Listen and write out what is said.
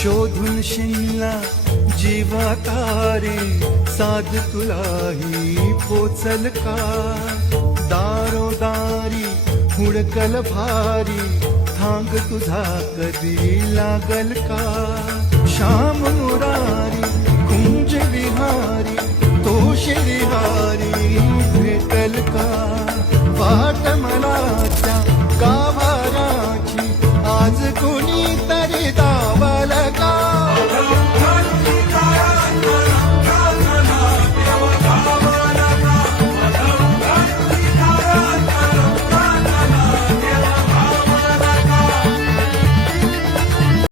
शोधून शिनला जीवा तारे साध तुलाही पोचल का दारोदारी हुडकल भारी थांग तुझा कधी लागल का श्याम मुरारी कुंज विहारी तो श्रीहारी भेटल का वाट मनाच्या गाभाराची आज कोणी